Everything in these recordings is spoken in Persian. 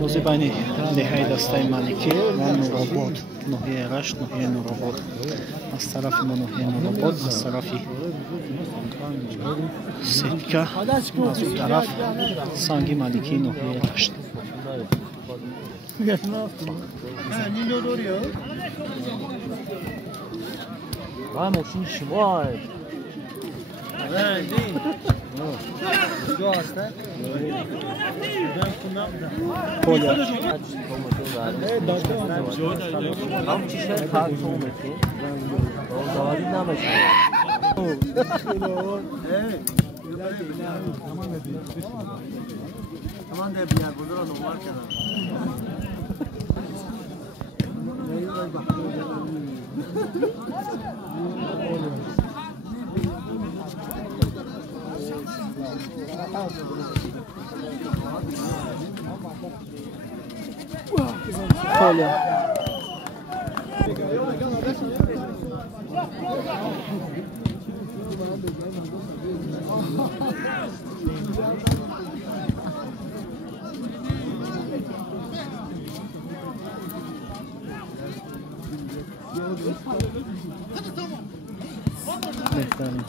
Rozjebani nehaj dostaj maliki, mam robot, nohie rasz, nohie robot. Az tarafi nohie robot, az tarafi setka, az u taraf sangi maliki nohie rasz. Nino doğruyor. Vamos, şişman. Evet, değil. Şu hasta. Polya. Ham çişler kalsın ki. O zaman dinlemesin. Evet. Aman da bir yer burada da var kenar. Polya. Mehtani.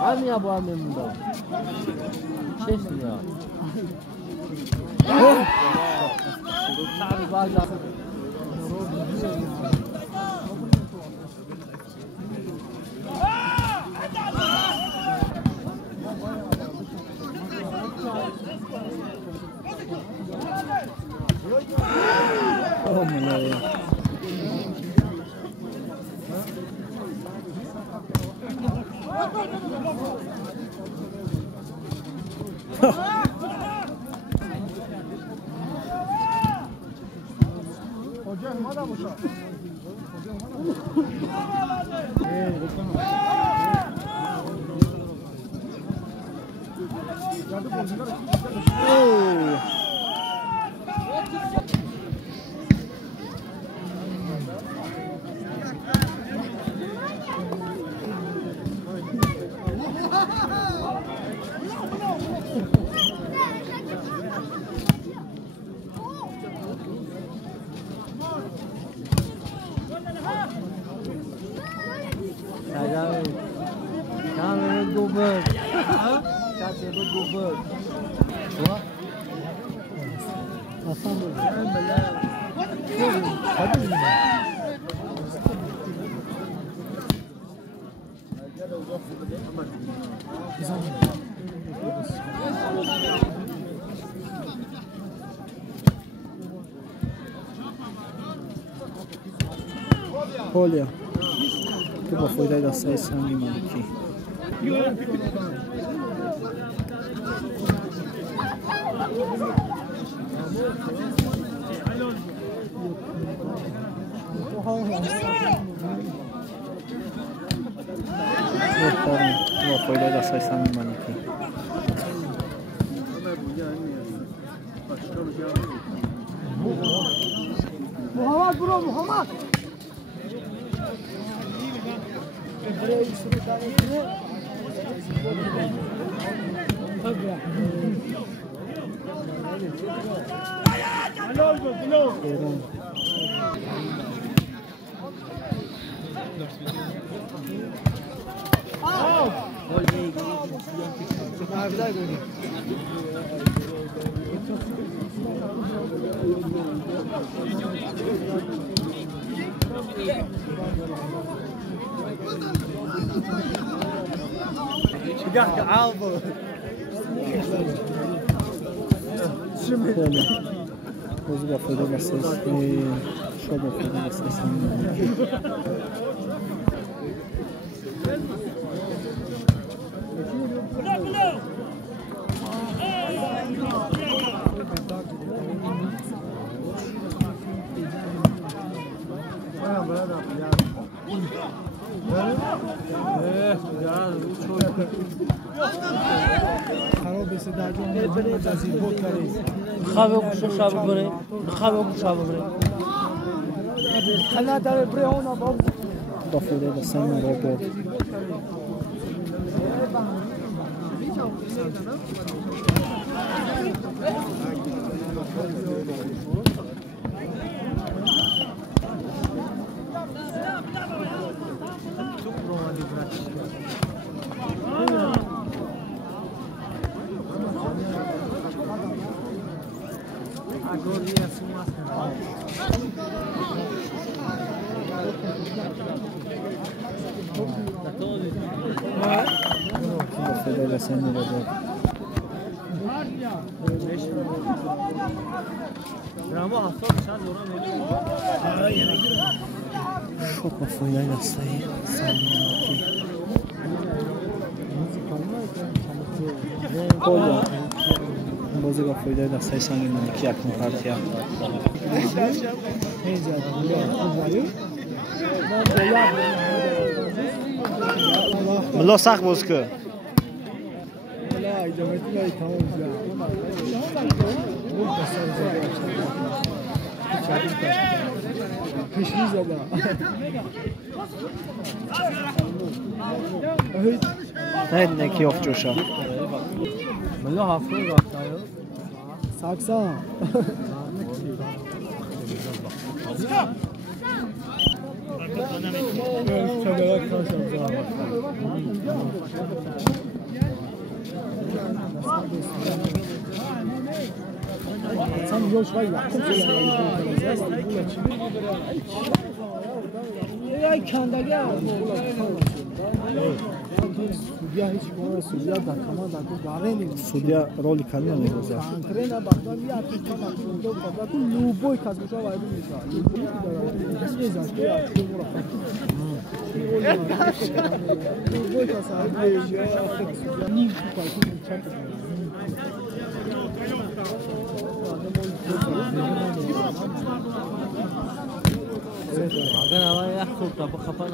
Abi ya bu annem bunda. Şeysin ya. Tabii bazen. Oh my God. Hocam madem uşak. Kamera double. Kasih double. What? Polya. Chyba foi da sai sangue mano aqui. Chyba foi da sai sangue mano aqui. Muhammed bro, Muhammed. Gel al bu. Şimdi. Rozba foi da sai shoba foi da sai sangue. خواب کشو شب بره خواب کشو شب بره با فوده دستان رو بود فوده دستان رو بود درما هفتاد چند دوران شوق با فوده دستایی سامی بازی با فوده دستایی سنگی مالکی اکنون پرتیا ملا سخت باز که نه نکی افت جوشا ملا هفتاد رفته ساکسا Sen yoş var ya. Ay kandagi судья hiç bana судья da komanda ko gareni судья роли kalma ne güzel Antrena baktan ya tutma tutma bakta ku любой казгuşa var bu mesela. Hiçbir zaman ya kumura. Любой kasar ya судья не kupayı çarptı. اگر هوا یک خوب تا بخفه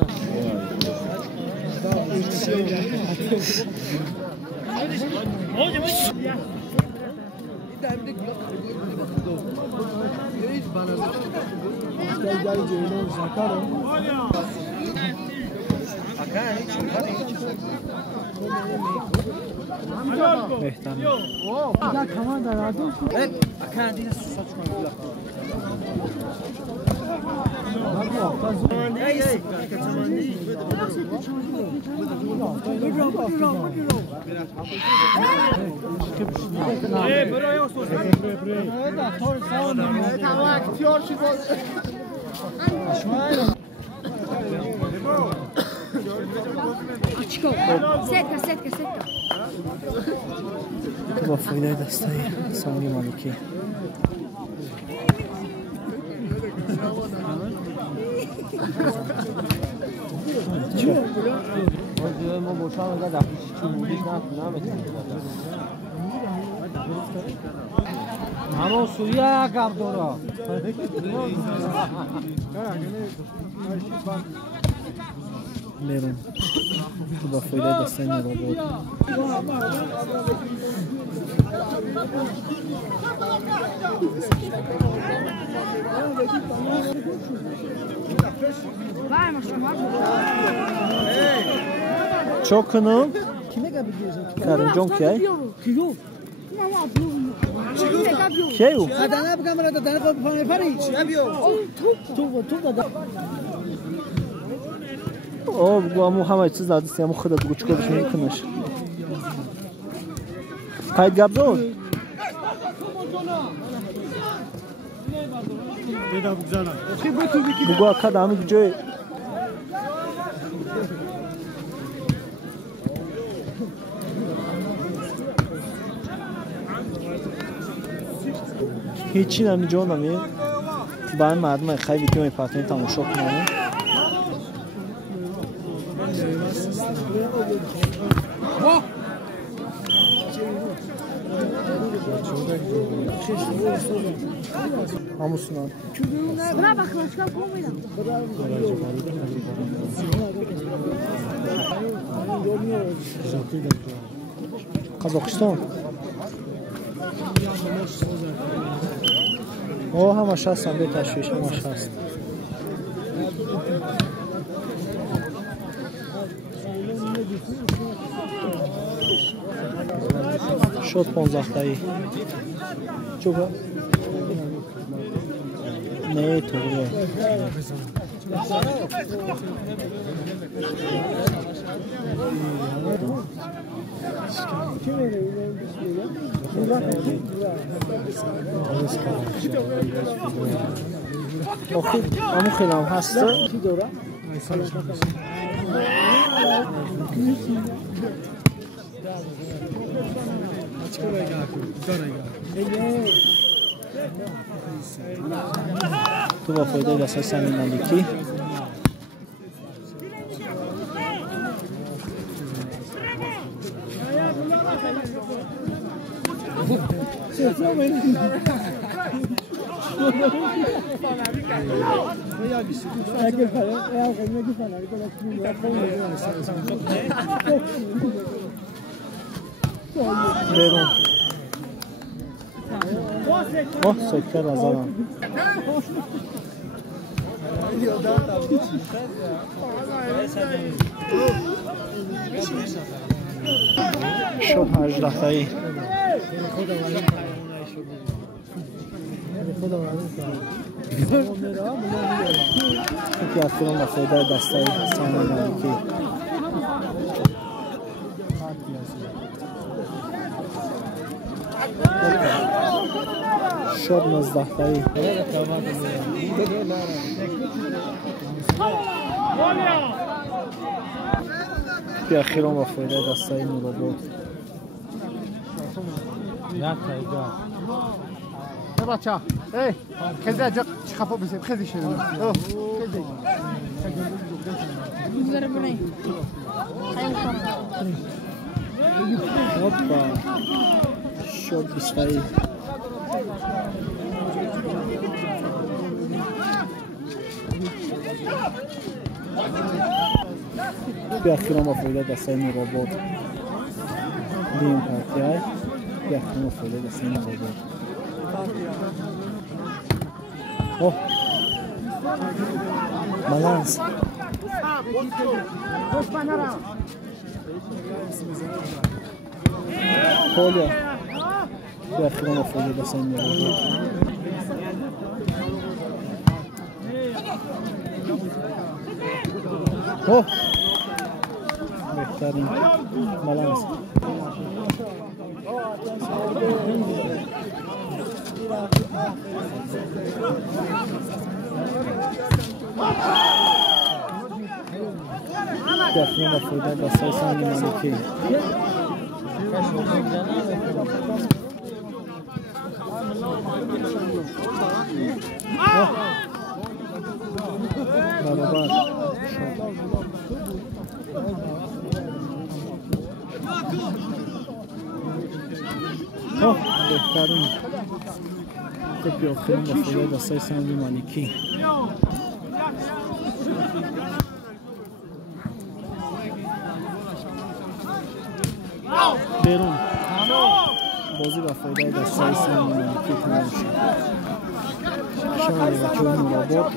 Setka. با فوده دستایی سامی مالکی ما boşan da dafış çumuğu Ama suya kardora. برون با فوده دستایی رو بود çok kanım Karim John Kay Kayu Kadana bu kamerada dana ko pari. Çabiyo. Tu. o bu ama hamay siz adı siyamu xda bu çıkıyor şimdi kınaş kayıt gabzol bu akademi gücü هیچی نمی‌جا نمی باید مردم خیلی ویدیو می‌پرتین تماشا کنن Hamusundan. Buna bak başka koymayalım. Kazakistan. همش هستم به تشویش همش هست شد 15 تایی چوبه نه توریه همون خیلی هم هسته تو با فایده دسته سمین ملیکی برون سکر از آن شد 18 تایی یکی از کنم با فایده دسته سمین ملیکی شد 19 تایی یکی اخیران با فایده دسته نوراباد بچه ای خیلی اجا خفا بسیم خیلی شدیم هوپا شد 20 تایی اخیران با فایده دسته نوراباد دیم پارتی های اخیران با فایده دسته نوراباد بالانس پولیا اخیران با فایده دسته نوراباد بهترین بالانس دفنه و فایده دسته سمین ملیکی برابر بهترین کپی آفرین با فایده دسته سمین ملیکی برون بازی با فایده دسته سمین ملیکی تمام شد شما بچه نوراباد